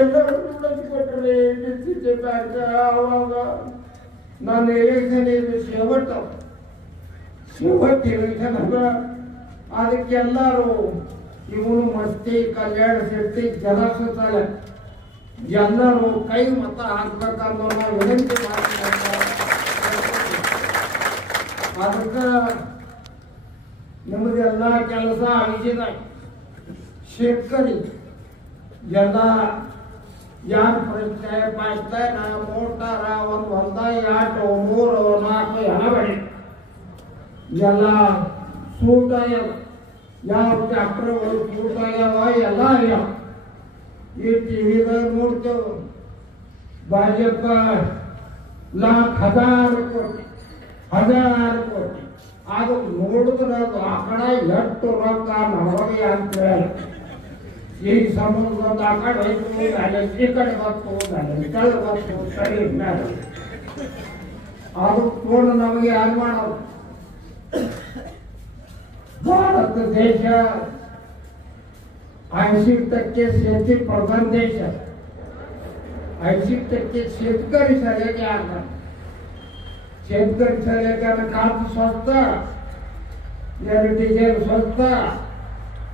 ಎಲ್ಲರೂ ಕೊಟ್ಟರೆ DCC bank ಆವಾಗ ನಾನು ಎಲೆಕ್ಷನ್ ಇದು ಶೇವಟ್ಟು ಎಲೆಕ್ಷನ್ ಅಲ್ಲ. ಅದಕ್ಕೆಲ್ಲರೂ ಇವನು ಮಸ್ತಿ ಕಲ್ಯಾಣ ಶೆಟ್ಟಿ ಜಲಸುತ್ತಲೆ ಎಲ್ಲರೂ ಕೈ ಮತ ಹಾಕ್ಬೇಕನ್ನೋ ನಾವು ವಿನಂತಿ ಮಾಡ್ತೀವಿ. ಅದಕ್ಕೆ ನಿಮ್ಮದೆಲ್ಲ ಕೆಲಸ ಆಗಿದ शेतकरी ज्यांना या परीक्षा पाचताय ना मोठा रावण वंदा या टोमोर नाको याला बडे ज्याला सूट आहे या ट्रॅक्टर वर सूट आहे याला या ये टीव्ही वर ನೋಡ್ತೇವೆ ಭಾಜಪ लाख हजार ಕೋಟಿ ಅದು ನೋಡಿದ್ರೆ ಅದು ಆ ಕಡೆ ಎಷ್ಟು ರೊಕ್ಕ ನಮಗೆ ಅಂತ ಈ ಸಮುದ್ರದ ಆ ಕಡೆ ಈ ಕಡೆ ಬತ್ತು ಕೆಳ ಬತ್ತು ಸರಿ ಅದು ತೋಡು ನಮಗೆ ಯಾರು ಮಾಡೋದು. ಭಾರತ ದೇಶ 80% शेती प्रधान देश आहे. 80% शेतकरी सगळ्याचे आहेत. शेतकरी सगळ्याच्या काप स्वस्त यार डिझेल स्वस्त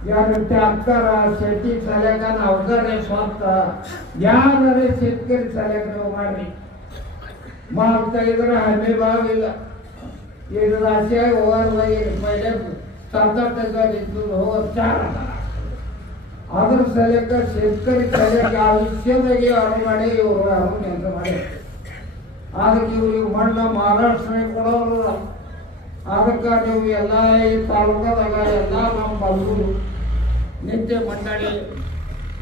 यार ट्रॅक्टर शेती सगळ्याच्या अवजार स्वस्त यारे शेतकरी सगळ्याकडे ಮಾಡಿ ಮಾಲ್ತಾ ಇದ್ರೆ ಹಣ್ಣೆ ಬಾವಿಲ್ಲ ಇದು ರಾಶಿ ಓವರ್ ಪहिले 7-8 ಇದ್ದು ಹೋಗ 4 ಅದ್ರ ಸಲಕ शेतकरी ಸಲಕ ಆಯುಷ್ಯದಾಗಿ ಅವರು ಮಾಡಿ ಇವರು ಅವನು ಎಂತ ಮಾಡಿ ಅದಕ್ಕೆ ಇವ್ರಿಗೆ ಮಣ್ಣ ಮಹಾರಾಷ್ಟ್ರ ಕೊಡೋರು. ಅದಕ್ಕೆ ನೀವು ಎಲ್ಲ ಈ ತಾಲೂಕದಾಗ ಎಲ್ಲ ನಮ್ಮ ಬಂಧುಗಳು ನಿತ್ಯ ಮಂಡಳಿ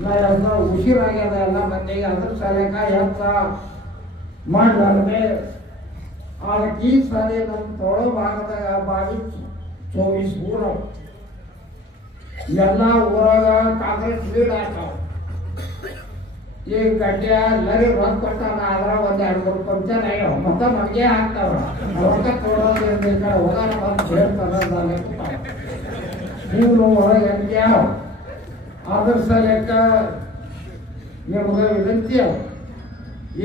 ನಾ ಎಲ್ಲ ಉಸಿರಾಗ್ಯದ ಎಲ್ಲ ಮಂದಿಗೆ ಅದ್ರ ಸಲಕ ಹೆಚ್ಚ ಮಾಡಲಾರ್ದೆ ಅದಕ್ಕೆ ಈ ಸಾರಿ ನಮ್ಮ ತೊಳ ಭಾಗದಾಗ 22-24 ಊರ ಎಲ್ಲ ಊರಾಗ ಕಾಂಗ್ರೆಸ್ ಲೀಡ್ ಆಗ್ತಾವ. ಈ ಗಡ್ಡೆ ಎಲ್ಲರೂ ರೊಕ್ಕ ಕೊಟ್ಟಾನ ಆದ್ರೆ 1-2 ಪಂಚಾಯತ್ ಆಗ್ಯಾವ ಮತ್ತೆ ನಮಗೆ ಆಗ್ತಾವ ರೊಕ್ಕ ಕೊಡೋದ್ರಿಂದ ಹೋಗಾರ ಬಂದು ಹೇಳ್ತಾರ ನೀವು ಹೊರಗೆ ಯಾವ ಅದ್ರ ಸಲಕ ನಿಮ್ಗೆ ವಿನಂತಿ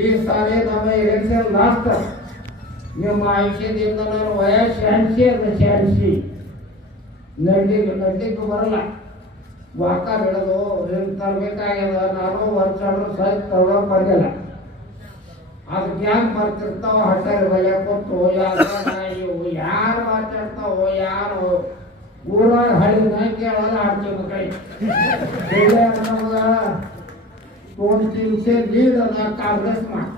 ಈ ಸಾರಿ ನಮ್ಮ ಎಲೆಕ್ಷನ್ ಲಾಸ್ಟ್ ನಿಮ್ಮ ಆಯುಷ್ಯದಿಂದ ನಾನು ವಯಸ್ಸು 86 ನಡ್ಲಿಕ್ಕೆ ಬರಲ್ಲ ವಾಕ ಹಿಡಿದು ತರಬೇಕಾಗ್ಯದ. ನಾನು ವರ್ಷ ಸಹಿತ ತಗೊಳಕ್ ಬಂದಿಲ್ಲ. ಅದಕ್ಕೆ ಯಾಕೆ ಬರ್ತಿರ್ತಾವ ಹಟ್ಟಾರಿ ಬಲೆ ಕೊಟ್ಟು ಯಾರು ಮಾತಾಡ್ತಾವೋ ಯಾರು ಊರಾಗ ಹಳ್ಳಿನ ಕೇಳಲ್ಲ ಆಡ್ತೀವಿ ಕೈ ನಮ್ಗ 2-3 ಲೀಡ್ ಅದ ಕಾಂಗ್ರೆಸ್ ಮಾಡಿ